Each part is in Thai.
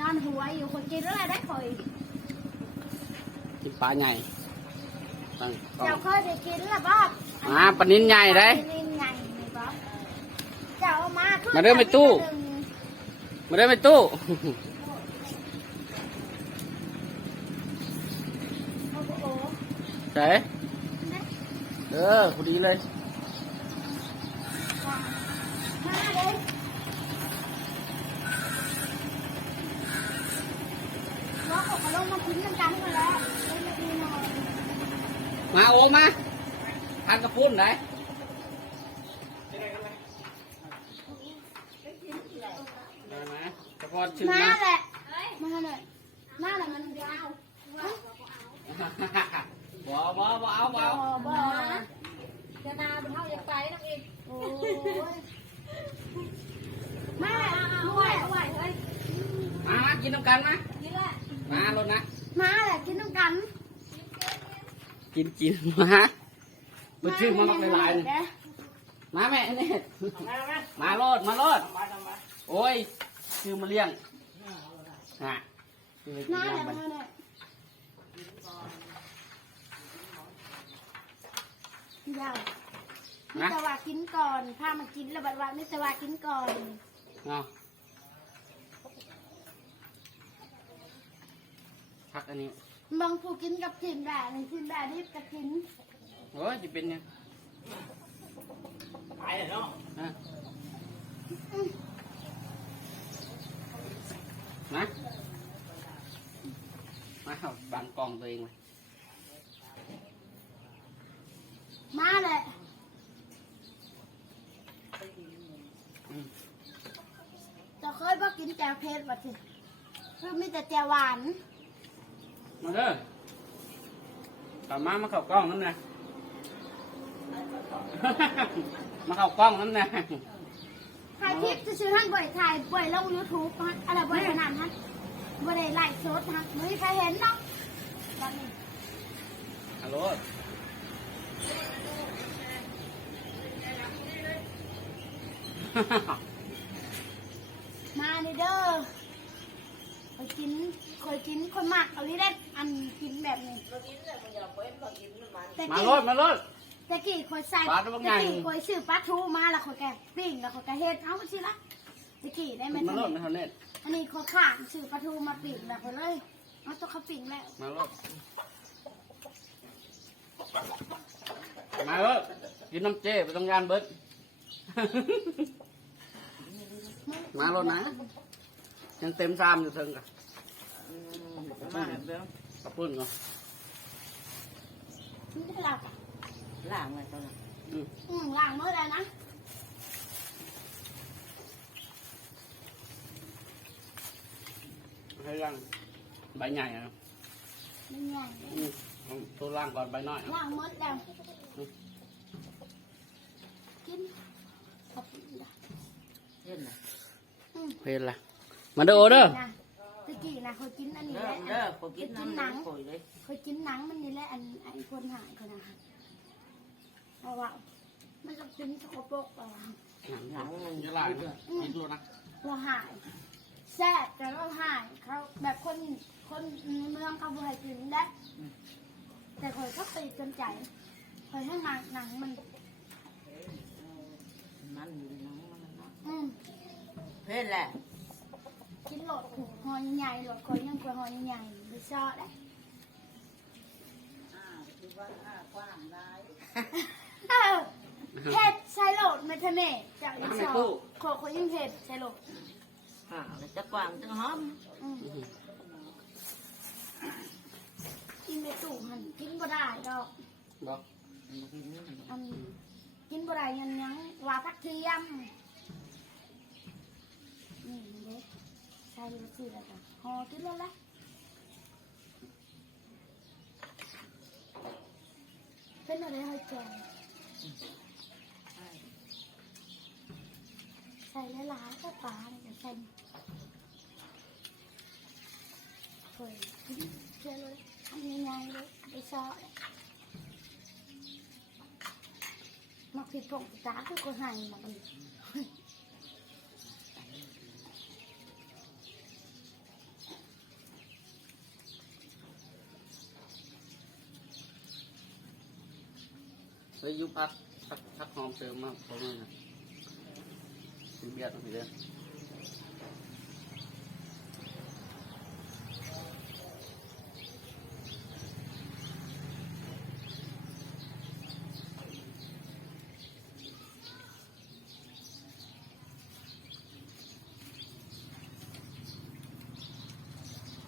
นอนหัวอยู่คนกินอะไรได้คอยกินปลาใหญ่ตั้งกล้อเจ้างเคยได้กินหรือเปล่าอ่าปลานิ้นใหญ่ได้ปลานินใหญ่ไหมบ๊อบเจ้าเอามาขึ้นมาเด้อไปตู้ มาได้ไปตู้ โอ้โหใช่เออพอดีเลย มาเลย น้องเขาลงมากินกันกันมาแล้วเล่นมาดีหน่อยมาโอ้มาทานกระปุ้นไหนได้ไหมกระพอนชื่อมามาแหละมาเลยมาแหละมันยาวบ่บ่บ่เอาบ่บ่เอาบ่จะนาเป็นเท่าอยากไปน้ำเองโอ้ยมาแหละเอามาไหวแหละเอาไหวเลยมามากินน้ำกันมานี่แหละ มาลดนะ มาแหละกินน้ำกันกินกินมาไปชื่อมาลอกหลายๆนี่เด้อมาแม่เนี่ยมาโลดมาโลดโอ้ยชื่อมาเลี้ยงน่ะชื่อไปกินมาแหละน้ำไปมาแหละยาวมิตรว่ากินก่อนพามากินแล้วบัดว่ามิตรว่ากินก่อนเอา พักอันนี้บางผู้กินกับกินแบบนี้กินแบบนี้กับกินโอ้ยจะเป็นยังไปเลยเนาะนะมาเอาบังกล่องตัวเองเลยมาแหละอืมจะเคยบ่กินแจ่วเผ็ดบ่สิคือมีแต่แจ่วหวาน มาเด้อต่อมามาเข้ากล้องนั่นนะมาเข้ากล้องนั่นนะถ่ายคลิปจะซื้อให้บ่อยถ่ายบ่อยลงยูทูบฮะอะไรบ่อยขนาดนั้นบ่ได้ไลฟ์สดฮะไม่มีใครเห็นเนาะแบบนี้ฮัลโหลมานี่เด้อคอยกินคอยกินคนมากเอาลิเด็ด อันกินแบบนี้แต่มากี้โลดมาโลดแต่กี้คอยใส่ปลาตัวบักใหญ่แต่กี้คอยซื้อปลาทูมาแล้วคอยแกะปิ้งแล้วคอยแกะเฮ็ดเอาไปสิละแต่กี้ได้ไหมมาโลดมาเท่านี้อันนี้คอยข้างซื้อปลาทูมาปิ้งแล้วคอยเลยเอาตัวเขาปิ้งแล้วมาโลดมาโลดกินน้ำเจไปต้องยานเบิด มาโลดนะ ยังเต็มซามอยู่เทิงกะ มาเบลก ระปุ้นเนาะนี่ได้หลับอะล่างไว้ตอนนั้นอืมอืมล้างมือแล้วนะให้ล่างใบใหญ่อะไม่ใหญ่อืมเอาตัวล่างก่อนใบน้อยล้างมือแล้วกินขอบคุณจ้ะเห็นนะอืมเพลละมาเด้อโอเด้อ นะตะ กี้นะเขากินอันนี้เด้แหอละเด้อพอกินน้ำหนังป่วยเลยเขากินหนังมันนี่แหละอันไอ้คนหายคนนะคะเพราะว่ามันจะกินสกปรกเปล่าหนังมันจะลายด้วยกินดูนะเราหายแซ่บแต่เราหายเขาแบบคนคนในเมืองเขาบ่ให้กินได้แต่คอยก็ตีจนใจคอยให้หนังหนังมัน มันอยู่ในหนังมันเนาะอืมเพ่นแหละ กินโหลดหู หอยใหญ่ๆโหลดคอยยังกว่าหอยใหญ่ๆไม่ชอบได้เออเห็ดใช้โหลดไม่ทะเนจายังชอบขอขอยังเห็ดใช้โหลดอ่าแล้วจะกวางจะหอมอืมกินในตู้หันกินบ่ได้ดอกบอกอันกินบ่ได้ยังยังว่าพักเทียมนี่เด็ก ใส่ลูกศิษย์แล้วกันห่อกินแล้วละเป็นอะไรให้แกงใส่หลายๆก็ปลาเนี่ยจะใส่เคยกินเชื่อเลยทำยังไงเลยไปซอยมักผิดผงจ้าคือคนให้มากันเฮ้ยยุบพักพักพักหอมเสริมมาพอมือนะซื้อเบียร์ต้องไปเด้อ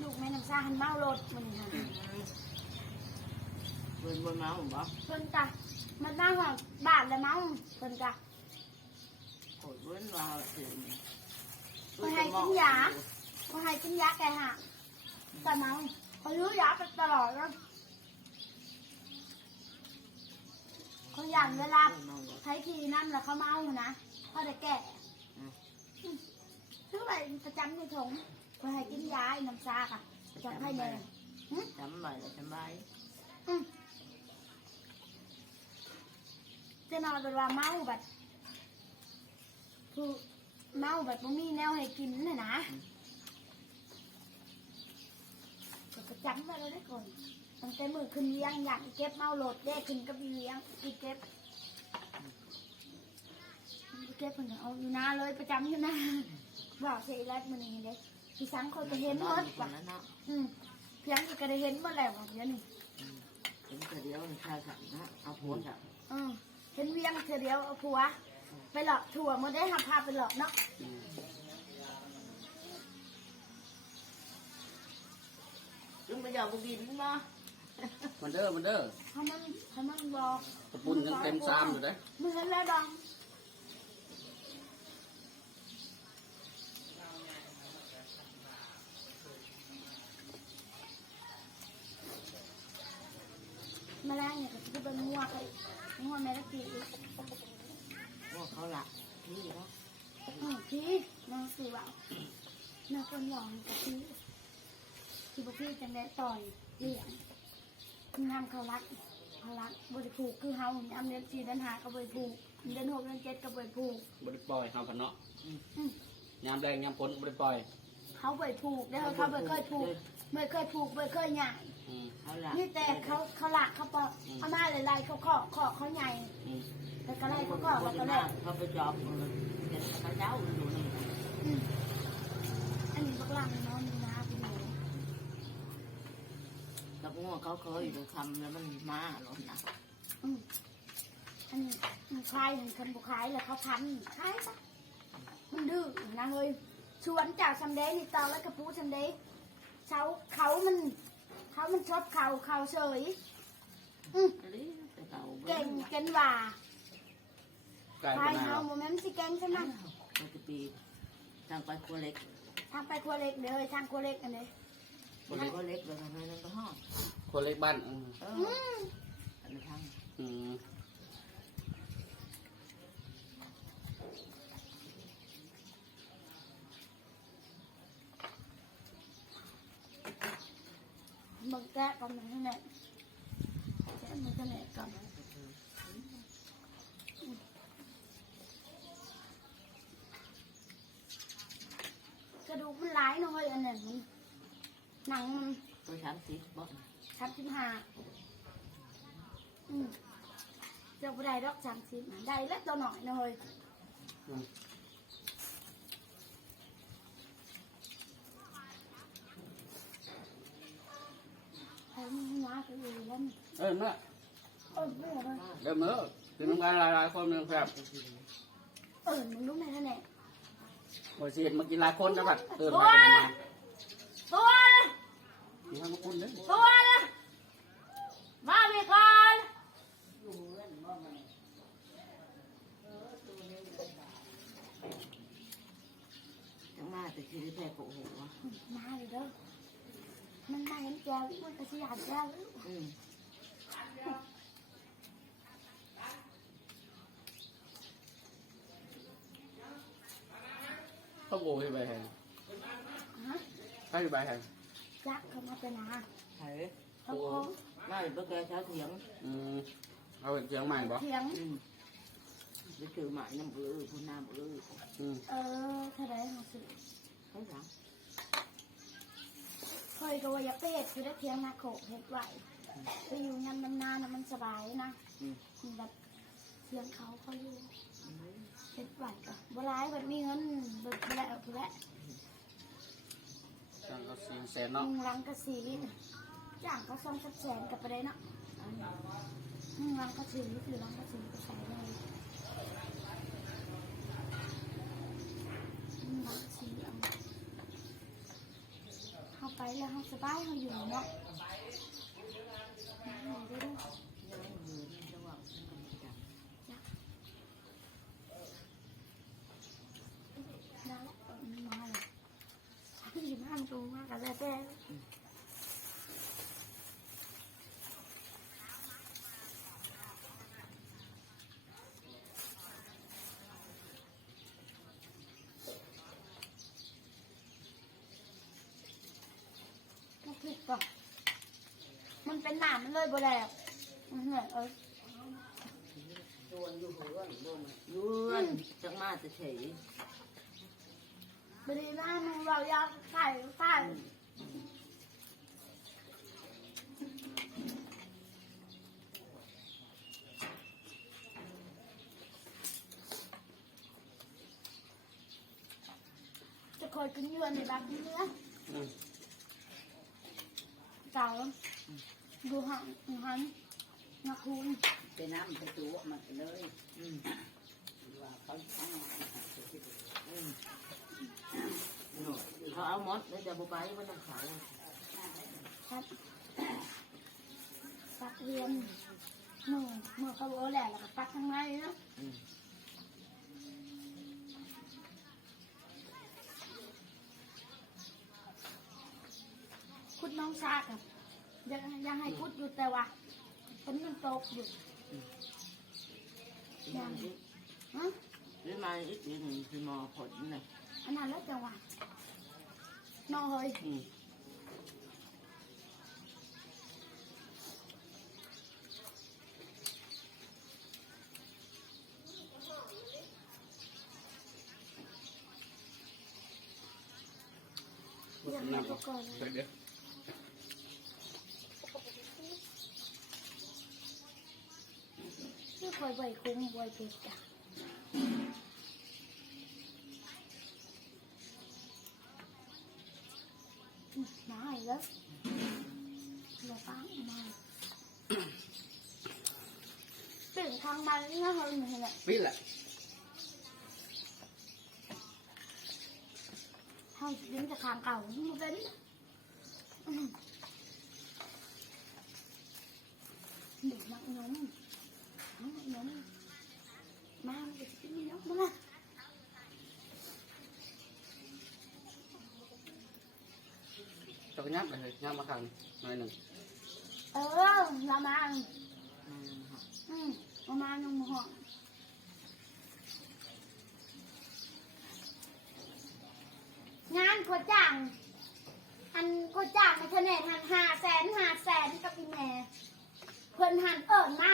ลูกแม่น้ำซาหันเมารถมันค่ะ เบิ่นบนเมาบ่ เพิ่นจ้ะ มันนั่งหอบ้านแล้วเมาเพิ่นจ้ะโอ้ยเบิ่นว่าสิมาให้กินยามาให้กินยาแก้ห่างแต่เมาเขารู้ยาไปตลอดแล้วเขาหยันเวลาเมาใช้ทีนั่นแล้วเขาเมานะเขาได้แก่ซื้อไปประจำในถุงมาให้กินยาไอ้น้ำซาค่ะจับให้แน่จำไว้แล้วจำไว้อืม จะนอนเป็นว่าเมาแบบคือเมาแบบบ่มีแนวให้กินน่ะนะก็ประจำไว้แล้วได้ก่อนตั้งแต่มือขึ้นเลี้ยงอยากเก็บเมาโหลดได้ขึ้นกับเลี้ยงอีเก็บอีเก็บเพิ่นก็เอาอยู่นาเลยประจำอยู่นาบอกเสียแล้วมันอย่างนี้เด้พี่สังคนก็เห็นหมดก่อว่ะนแล้วเนาะอืมเพียงก็ได้เห็นหมดแล้วว่ะเดี๋ยวนี้เห็นแต่เดียวมันชายสั่งนะเอาผัวสั่งอืม เห็นเวียงเธอเดียวเอาผัว ไปหลอกถั่วมาได้หับพาไปหลอกเนาะอืมจึงไปยาวบุกินมามันเด้อมันเด้อถ้ามันถ้ามันบอกกระปุ่นยังเต็มซามอยู่เด้อมึงเห็นแล้วดองแมลงเนี่ยก็จะเป็นงัวไป งัวแม่ละกี่อีกว่าเขาหลักที่เนาะอืมพี่น้องสิว่าน้องคนหลองกับพี่ที่พวกพี่จังได้ต่อยเลี้ยงงามเขารักเขารักบริผูกคือเฮาอันเดือนสี่เดือนห้าก็บริผูกเดือนหกเดือนเจ็ดก็บริผูกบริปล่อยเขาพันเนาะอืมยามแดงยามพ้นบริปล่อย เขาบริผูกแล้วเขาบริเคยผูกไม่เคยผูกไม่เคยใหญ่อืม เขาหลักนี่แต่เขาเขาหลักเขาปอกเอามาหลายๆเขาขอขอเขาใหญ่อืมแต่ก็ไล่เขาขอเขาแล้วก็ไปไล่เขาไปจอบมันเห็นเขาเจ้าอยู่นี่อืมอันนี้พวกล่างน้องมีนะพี่หนูกับง่วงเขาเคยอยู่คำแล้วมันมาหล่นนะอืมอันนี้มันคลายเห็นคนบุคายแล้วเขาพันคลายซะมันดื้อนะเฮ้ยชวนจากซัมเดย์นี่ตอนแล้วกระปูซัมเดย์เขาเขามัน เขามันชอบเขาเขาเฉยอืมอันนี้แต่เก่าเก่งเก่งว่าไกลคไปลายหนาเฮาโมเมนต์สิเก่งใช่ไหมมันจะปีทางไปครัวเล็กทางไปครัวเล็กเดี๋ยวเฮ้ยทางครัวเล็กอันนี้ครัวเล็กเลยทางนั้นก็ห้องคนเล็กบ้านอืมเออือมอันนี้ทางอืม มึง แกะกันมันแน่แกะมันก็แน่กันกระดูกมันหลายหน่อยอันนั้นมันหนังมันตัวสามสิบบ่สามสิบห้าอืมเจ้าบ่ได้ดอกสามสิบน่ะได้เล็กตัวหน่อยหน่อย อืม เอามีหัวไปอยู่แล้วนี่เอ้ยเมื่อเออไม่เอาเลยเดิมเมื่อกินน้ำกันหลายๆคนหนึ่งครับเออมึงรู้ไหมท่านเนี่ยบริษัทมากินหลายคนนะครับเติมมาตัวนะมีทั้งคุณเด้อตัวนะมาเลยก่อนจังมาแต่ชีวิตแพ้โกหกวะมาเลยเด้อ มันมาเห็นแกวมันกระสียานแกวอืมเขาโบยไปแทนฮะใครไปแทนจักเขามาเป็นนาไผ่เขาคงมาเมื่อแกเช้าเถียงอืมเอาเสียงใหม่บ่เถียงอืมไปถือหมายน้ำเอือคุณน้ำเอืออืมเออเท่าไรของสิเขาสั่ง เคยก็ว่าอยากไปเห็ดคือได้เถียงนาโขกเห็ดไหวไปอยู่งานนานๆน่ะมันสบายนะมันแบบเสียงเขาเขาอยู่เฮ็ดไหวก็บ่ร้ายแบบมีเงินแบบบ่แล้วบ่แล้วจังก็สี่แสนมึเนาะงรังกะสีจ้างเขาส่งสักแสนกับไปได้เนาะมึงรังกะสีหรือรังกะสีก็ใส่เลยมึงรังกะสีเอาเข้า ไปแล้วเขาสบายเขาอยู่เนาะเอาไปดูได้แล้วเอามันมาเลยอยู่บ้านตัวมากกับแล้วมันผิดป่ะมันเป็น หนามมันเลยบ่ได้อะมันเหนื่อยเออยูนจังมาจะเฉยบดีหน้ามึงเราอยากใส่ใส่จะคอยกินเยื่อในแบบนี้นะอืม เก่า ดูหันดูหันนักคุณไปน้ำไปตัวมันเลยอืมว่าเขาอืมเขาเอาหมดแล้วจะบุไปมันต้องขายครับปักเรียนมือมือเขาโอ้แหละแล้วก็ปักข้างในเนาะอืมคุดน้องซากครับ ยังยังให้คุดอยู่แต่ว่าฝนมันตกอยู่ยังฮะหรือมาอีกนิดหนึ่งคือมอผลน่ะอันนั้นแล้วจังหวะนอเฮ้ยอืมยังไม่ตกก่อนเดี๋ยวเดี๋ยว ที่ค อยใบคุ้มใบเป็ดจ้ะอืมมาอีกแล้วเราป้ามาตื่นทางมานี่นะเฮ้ยนี่แหละปิดแหละห้องดิ้นจะคางเก่ามันเป็นอืมเด็กมักนมเอานมมาเด็กกินนมมา จะก็ยับไปเลยยับมาขังหน่อยหนึ่งเออเรามาอืมอืมเรามานมห้องงานโคจ้างอันโคจ้างในคะแนนหันห้าแสนห้าแสนกับพี่แม่เพิ่นหันเอิญมา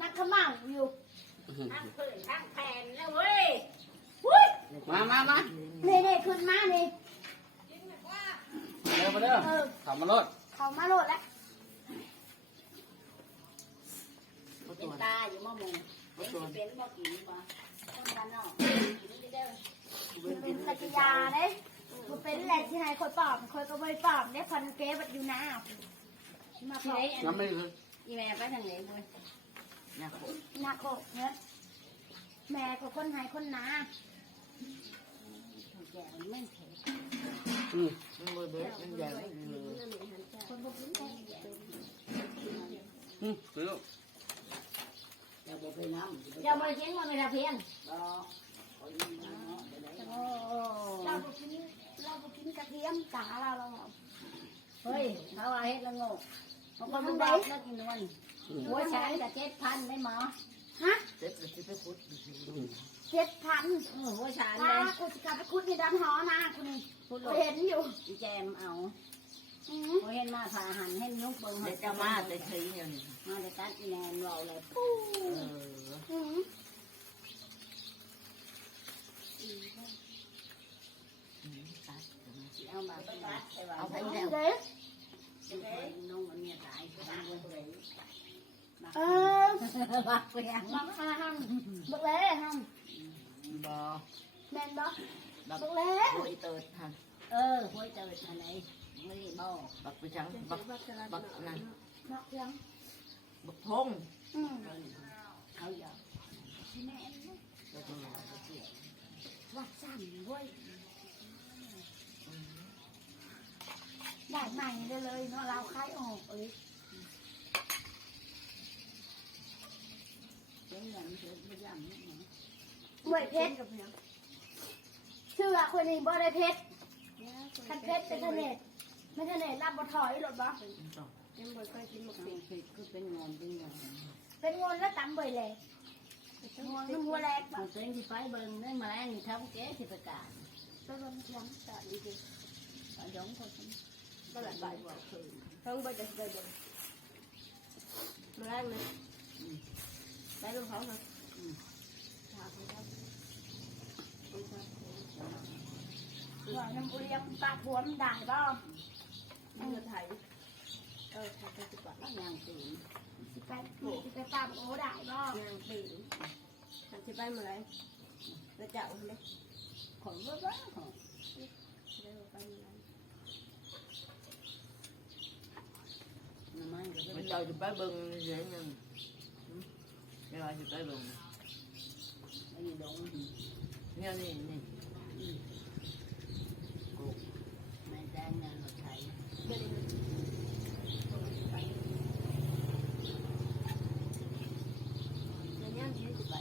นักขมาอยู่อื้อหือทั้งผืนทั้งแผ่นแล้วเว้ยอุ้ยมามามานี่นี่ขึ้นมานี่เร็วมาเด้ อเออทำมาโลดเขามาโหลดแล้วเขาเป็ตันวตาอยู่มะมงเป็นสิเป็นบ่กี่บ่ต้องกันเนาะกินเด้อมันเป็นตะกิยาเด้มันเป็นแหล่งที่ไหนคอยปอบคอยก็ไม่ปอบได้พันเก๊บัดอยู่หน้ามาปที่อไหนบน้ำไม่คืออีแม่ไปทางไหนเว้ยนะโคหน้าโคกเนี่ยแม่ก็คนไหนคนหนาแก่มันไม่เผ็ดอืมมันเบอร์เบสมันใหญ่ไม่เลยคนบอกกินได้อืมคือลูกอย่าบ่กินมันไม่ได้เพียงเราบอกกินเราบอกกินกระเทียมจ๋าเราเราบอกเฮ้ยเขาว่าเฮ็ด ละโง่บางคนมันบอกแล้วกินวันอืมหัวฉันกับเจ็ดพันไม่หมอฮะเซ็ตเลยที่ไปคุดอืม เจ็ดพันเออหัวฉันเลตายกูจะกลับไปคุดในด้านหอนะคุณนี่พูดกูเลยเห็นอยู่อีแจมเอาอืมเขาเห็นมาผ่าหันให้นุกเบิ่งเด็กจะมาแต่เฉยเนี่ยมาแต่ตัดอีแนนเราเลยปูเอออืมตัดเอามาตัดไปว่าเอาไปเอาแล้วเด้น้องมันเนี่ยตายก็ตาย เลยเออบักเปียงบักอาหังบักเล่หังบ่แม่นบักบักบักเล่โอยเติดหันเออห้วยเติดอะไรไม่ได้บ อกบักไปจังบักบักนั่นบักยังบักพงอืมเขาอยากแม่นบักนั่นวัดสั่นเว้ยได้ใหม่ได้เลยเนาะเราคายออกเอ้ยเนอย่งเกิดไม่ย่ำนี่นะหวยเพชรเชื่อคนนี้บ่ได้เพชรคันเพชรเป็นทะเลไม่ทะเลรับบ่ถอยหรอบ่ยังบ่เคยกินหมกเป็นคือคือเป็นงอนเป็นงอนเป็นงนแล้วตำเบยเลยงนน้ำหัวแรกบ่เป็นที่ไฟเบิ่งได้มาแล้วนี่ทำแก้ที่ประกาศตัวลมเทียงตาดีดีตาย้องคนก็หลายใบบอกคือต้องไปจะไปบ่มาแรกเลยได้ลูกเขาค่ะว่าน้ำอุเรียมปากหัวมันได้บ่มันจะไถเออไถไปสิก่อนแล้วยางตีนสิไปสิไปตามโอ้ได้บ่นาแล้วเอาไหมของบ้าบ้าของเดี๋ยวไปเมื่อไรน้ำมันก็มันเป็นเจ้าจะ ไปเบิ่งเสียงนึงเวลาจะไปเบิ่งไม่ดงเนี่ยนี่นี่ไม่ได้งานมาไทยเดี๋ยวนี้มันจะไป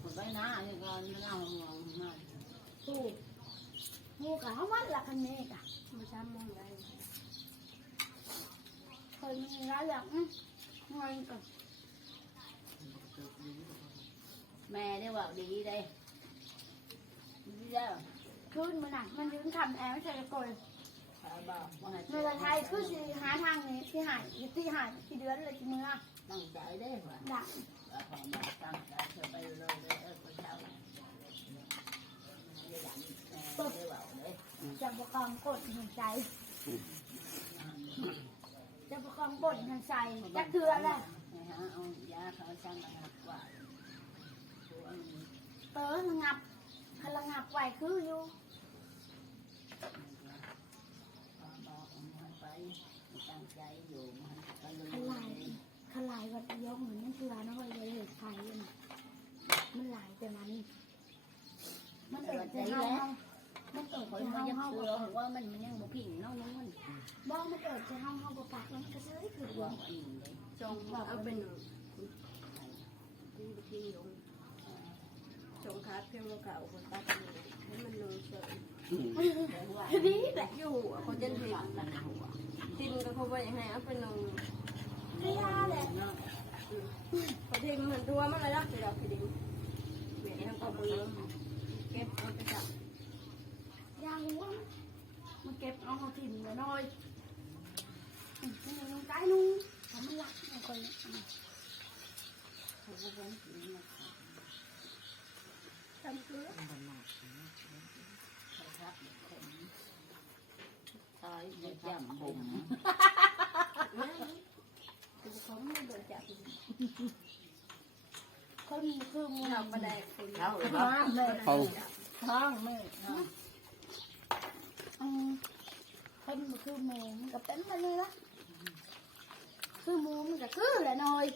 คนไปหน้านี่ก็น่าหงงมากถูกหมูกะเฮามันละคันนี้กะมาซ้ำมองไรเคยมีร้านอย่างอื้อเงินก็ แม่ได้ ว่าดีได้ดีแล้วคืนมันน่ะมันยืนคำแอลใส่กระโกยขาบอกว่าให้ในประเทศไทยคือสิหาทางนี้ที่หายที่หายที่เดือนเลยที่เมืองตั้งใจได้ว่าด่าของมาตั้งใจจะไปเลยเออคนเช่าได้ดังแม่ได้ว่าเลยจะประคองกดหัวใจจะประคองกดหัวใจจะเกลือแหละนะฮะเอายาเขาช่างระงับว่าตัวนี้เตอระงับระงับไหวคืออยู่ตั้งใจอยู่มันไปเลขลายขลายวัดยกเหมือนนั่นเกลือนะเว้ยเลยเหตุไทยน่ะมันหลายแต่มัน มันเอิดใจเฮาเฮามันเอิดใจนเฮาเฮาเชื่อว่ามันมันยังบ่พิงน้องมันบ้องมันเอิดใจเฮาเฮาบ่ปากมันก็ซื้อคือว่าจงเอาเป็นที่ที่ลง จงคัดเพียงว่าเก่าคนตัดให้มันลงเสริมแต่ว่านี่แหละอยู่เขาจะทิมทิมก็เขาบอกย่างไรเอาเป็นลงไม่ยาแหละเนาะเขาทิมเหมือนตัวมันเลยนะที่เราพิดิเวียนทางกองมือเก็บเอาไปจับยาหัวมันเก็บเอาเขาถิ่นไว้หน่อยมนี่มันใจนุ่งทำมันรักเอาคนนี้เขาก็เป็นสิ่งเกลือเขาทักคย จะจำผมคือเขาไม่โดนจับคนคือมูเราประแดกคนเช้าเลยท้องเลยเขาท้องเลยอืมคนคือหมูมันก็เป็นแบบนี้ละคือหมูมันก็คือแหละหน่อย